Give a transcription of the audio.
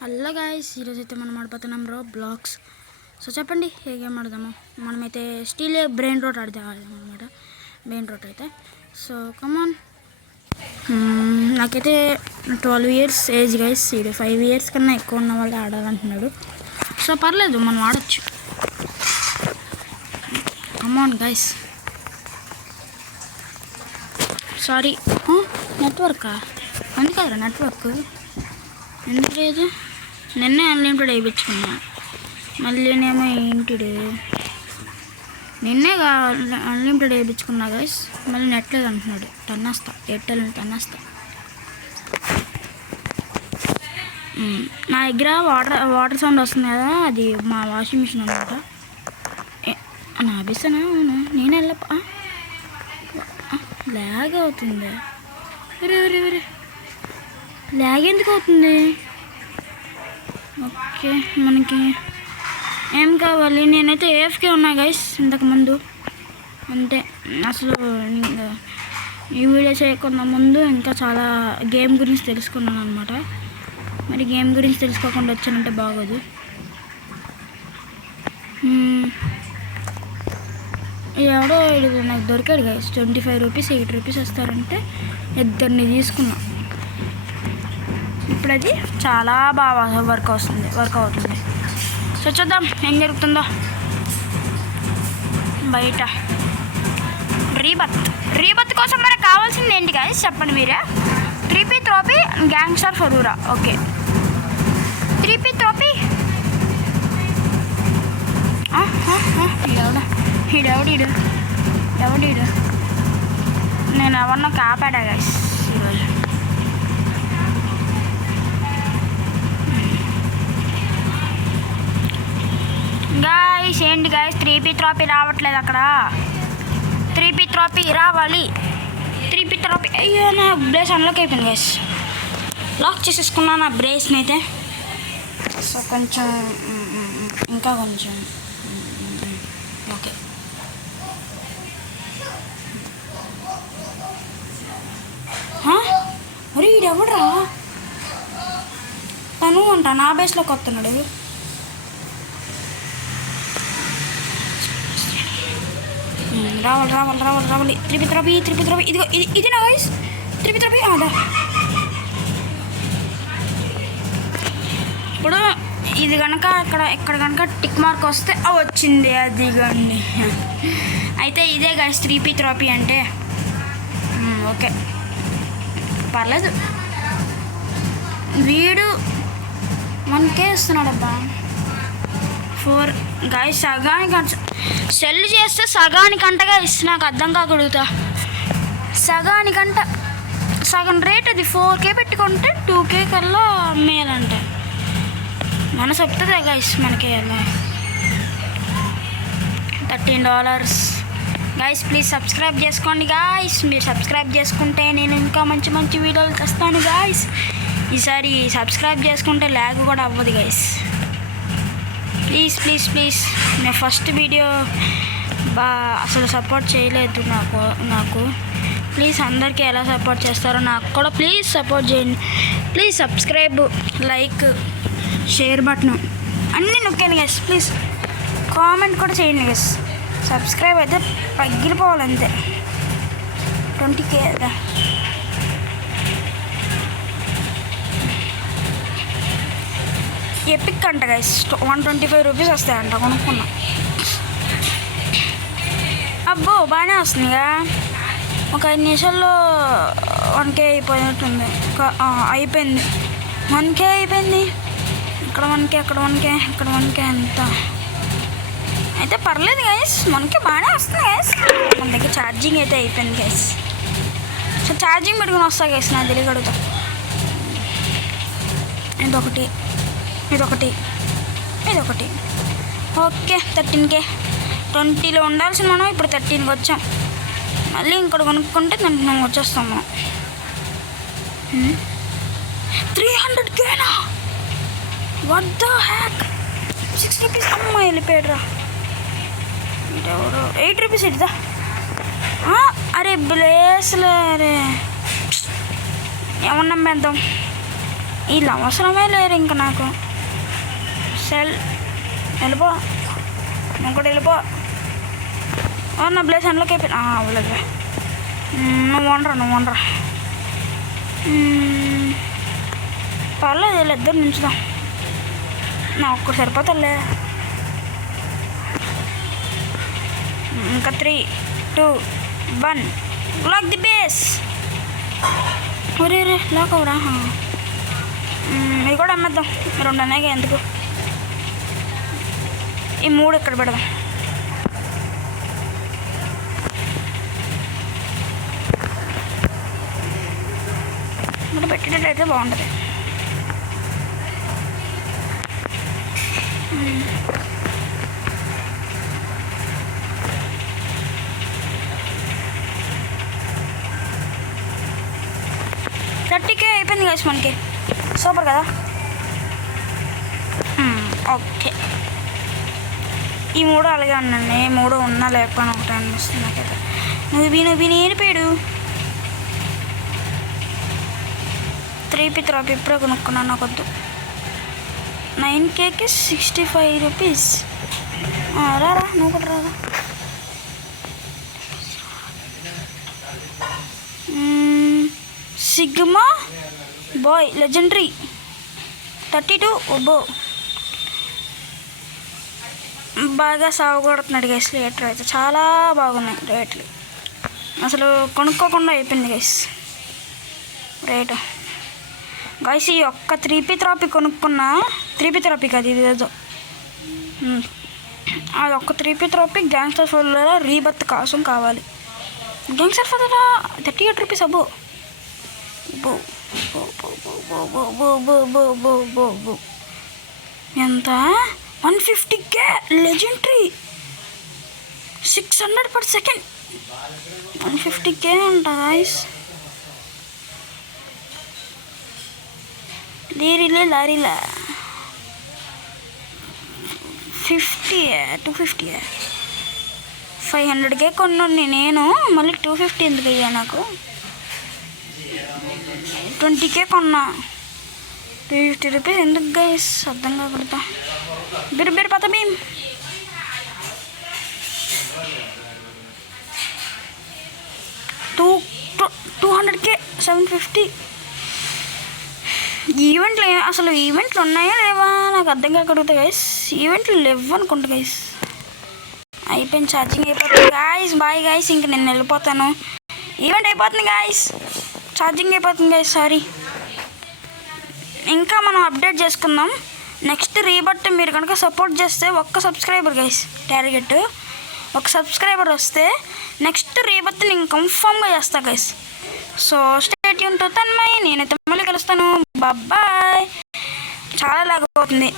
Hello guys, ఈరోజు అయితే మనం ఆడిపోతున్నాం బ్లాక్స్. సో చెప్పండి ఏ గేమ్ ఆడదాము. మనమైతే స్టీల్ బ్రెయిన్ రోట్ ఆడదాం అనమాట. బ్రెయిన్ రోట్ అయితే సో కమాన్. నాకైతే 12 years ఏజ్ గైస్. ఇది 5 years కన్నా ఎక్కువ ఉన్న వాళ్ళు ఆడాలంటున్నాడు. సో పర్లేదు, మనం ఆడచ్చు. Come on guys. సారీ, నెట్వర్కా? అందుకదరా నెట్వర్క్ ఎందుకు లేదు? నిన్నే అన్లిమిటెడ్ వేయించుకున్నా, మళ్ళీనేమో ఏంటిడు. నిన్నే అన్లిమిటెడ్ వేయించుకున్నా గైస్, మళ్ళీ నెట్ లేదు అంటున్నాడు. తన్నేస్తా, ఎయిర్టెల్ తన్నేస్తా. నా దగ్గర వాటర్ సౌండ్ వస్తుంది కదా, అది మా వాషింగ్ మిషన్ అనమాట. నా అభిసనా? అవును, నేను ల్యాగ్ అవుతుంది. వేరే ల్యాగ్ ఎందుకు అవుతుంది? ఓకే, మనకి ఏం కావాలి? నేనైతే ఏఎఫ్కే ఉన్నా గైస్ ఇంతకుముందు. అంతే, అసలు ఈ వీడియో చేయకుండా ముందు ఇంకా చాలా గేమ్ గురించి తెలుసుకున్నాను అనమాట. మరి గేమ్ గురించి తెలుసుకోకుండా వచ్చానంటే బాగోదు. ఎవడో నాకు దొరికాడు గైస్. 25 rupees 8 rupees వస్తారంటే ఇద్దరిని తీసుకున్నా. ఇప్పుడు అది చాలా బాగా వర్క్ అవుతుంది. సో చూద్దాం ఏం జరుగుతుందో బయట. రీబత్ కోసం మనకు కావాల్సింది ఏంటి గైస్ చెప్పండి మీరే? 3P త్రోపీ gangster ఫరూరా. Okay, 3P త్రోపీ. ఎవడీడు? నేను ఎవరినో కాపాడా గైస్ ఈరోజు. గాయస్ ఏంటి గాయస్, 3P త్రోపీ రావట్లేదు అక్కడ. 3P త్రోపీ రావాలి. 3P త్రోపీ. అయ్యో, నా బ్రేస్ అన్లాక్ అయిపోయింది గాయస్. లాక్ చేసేసుకున్నా నా బ్రేస్ని అయితే. సో కొంచెం ఇంకా కొంచెం ఓకే. మరి ఈడెవడరా? తను అంట నా బేస్లోకి వస్తున్నాడు. రావాలి. 3P త్రోపీ. ఇదిగో ఇది నా గైస్. 3P త్రోపీ. అదా ఇప్పుడు ఇది కనుక ఇక్కడ కనుక టిక్ మార్క్ వస్తే వచ్చింది. అది కానీ అయితే ఇదే గైస్ 3P త్రోపీ అంటే. ఓకే, పర్లేదు. వీడు మనకే ఇస్తున్నాడబ్బా 4 గాయస్. సగానికి సెల్ చేస్తే సగానికంటగా ఇస్తున్నా. నాకు అర్థం కాకూడదుతా. సగానికంట సగం రేట్ అది 4K పెట్టుకుంటే 2K కల్లా అమ్మేయాలంట. మన చెప్తుందా గాయస్ మనకి అలా. $13 గాయస్. ప్లీజ్ సబ్స్క్రైబ్ చేసుకోండి గాయస్. మీరు సబ్స్క్రైబ్ చేసుకుంటే నేను ఇంకా మంచి మంచి వీడియోలు తెస్తాను గాయస్. ఈసారి సబ్స్క్రైబ్ చేసుకుంటే ల్యాగ్ కూడా అవ్వదు గాయస్. ప్లీజ్. నేను ఫస్ట్ వీడియో అసలు సపోర్ట్ చేయలేదు నాకు. ప్లీజ్ అందరికీ ఎలా సపోర్ట్ చేస్తారో నాకు కూడా ప్లీజ్ సపోర్ట్ చేయండి. Please subscribe, like, share button అన్నీ నొక్కండి గైస్. ప్లీజ్ కామెంట్ కూడా చేయండి గైస్. సబ్స్క్రైబ్ అయితే పగిలిపోవాలంతే. 20K ఎపిక్ అంట గైస్. 125 rupees వస్తాయంట. కొనుక్కున్నా. అబ్బో బాగానే వస్తుందిగా. ఒక 5 నిమిషాల్లో 1K అయిపోయినట్టుంది. అయిపోయింది. 1K అయిపోయింది. ఇక్కడ 1K, అక్కడ 1K, ఇక్కడ 1K అంత అయితే పర్లేదు గైస్. మనకి బాగానే వస్తుంది గైస్. మన దగ్గర ఛార్జింగ్ అయితే అయిపోయింది గైస్. సో ఛార్జింగ్ పెట్టుకుని వస్తా గైస్. నా తెలియగడుగుతా. ఇదొకటి. Okay, 13K. 20లో ఉండాల్సింది మనం. ఇప్పుడు 13కి వచ్చాం. మళ్ళీ ఇంకోటి కొనుక్కుంటే దానికి మనం వచ్చేస్తాం మనం. 300Kనా? What the heck? 6 rupees. అమ్మ వెళ్ళిపోయాడురా. 8 rupees ఇద్దా. అరే బ్లేస్లే. అరే ఏమన్నా పెద్దాం. వీళ్ళు అవసరమే లేరు ఇంకా నాకు. సెల్ వెళ్ళిపో, ఇంకోటి వెళ్ళిపో. నా ప్లేస్ అందులోకి అయిపోయి అవ్వలేదు. నువ్వు వండరా పర్లేదు, వీళ్ళు ఇద్దరు నుంచుదాం. నా ఒక్కటి సరిపోతాలే. ఇంకా 3, 2, 1 లాక్ ది బేస్. ఒరే లాక్ అవరా. ఇవి కూడా అమ్మేద్దాం, 2 అనేగా ఎందుకు. ఈ 3 ఇక్కడ పెడదాం. ఇక్కడ పెట్టేటట్టయితే బాగుంటుంది. అయిపోయింది గైస్ మనకి. సూపర్ కదా. ఓకే, ఈ 3 అలాగే ఉండండి. 3 ఉన్నా లేకపోయినా ఒకటి అనిపిస్తుంది నాకైతే. నువ్వు నేర్పాడు 3P త్రాపి ఇప్పుడే కొనుక్కున్నాను. నాకు వద్దు. 9Kకి 65 రూపీస్. రారా నువ్వు కూడా రారా. Sigma bye legendary 32. ఒబ్బో బాగా సాగుకొడుతున్నాడు గైస్. రేట్లు అయితే చాలా బాగున్నాయి. రేట్లు అసలు కొనుక్కోకుండా అయిపోయింది గైస్ రేటు. గైస్ ఈ ఒక్క 3P త్రాపి కొనుక్కున్నా. 3P త్రాపి కాదు ఇది ఏదో, అది ఒక్క 3P త్రాపి గ్యాంగ్స్టర్ ఫోర్లో రీబర్త్ కోసం కావాలి. గ్యాంగ్స్టర్ ఫోర్లో 38 రూపీస్. అబ్బో బో బో బో బో బో బో బో బో బో బో బో ఎంత 150K legendary 600 per second. 150K అంట గైస్. లారీలా 50 250 500K కొన్నాను నేను. మళ్ళీ 250 ఎందుకు అయ్యా నాకు. 20K కొన్నా. 250 రూపీస్ ఎందుకు గైస్ అర్థం కాకూడదా. బిరు పత భీమ్ 200K 750. ఈవెంట్లు అసలు ఈవెంట్లు ఉన్నాయా లేవా నాకు అర్థం కాకూడదు గైస్. ఈవెంట్లు లేవు అనుకుంటా గైస్. అయిపోయింది, ఛార్జింగ్ అయిపోతుంది గాయస్. బాయ్ గాయస్, ఇంక నేను వెళ్ళిపోతాను. ఈవెంట్ అయిపోతుంది గాయస్, ఛార్జింగ్ అయిపోతుంది గాయస్. సారీ. ఇంకా మనం అప్డేట్ చేసుకుందాం. నెక్స్ట్ రీబర్త్ మీరు కనుక సపోర్ట్ చేస్తే ఒక్క సబ్స్క్రైబర్ గైస్ టార్గెట్. ఒక సబ్స్క్రైబర్ వస్తే నెక్స్ట్ రీబర్త్ నేను కన్ఫామ్గా చేస్తా guys. So stay tune to Tanmay. నేనైతే మళ్ళీ కలుస్తాను. బాయ్. చాలా లాగ్ అవుతుంది.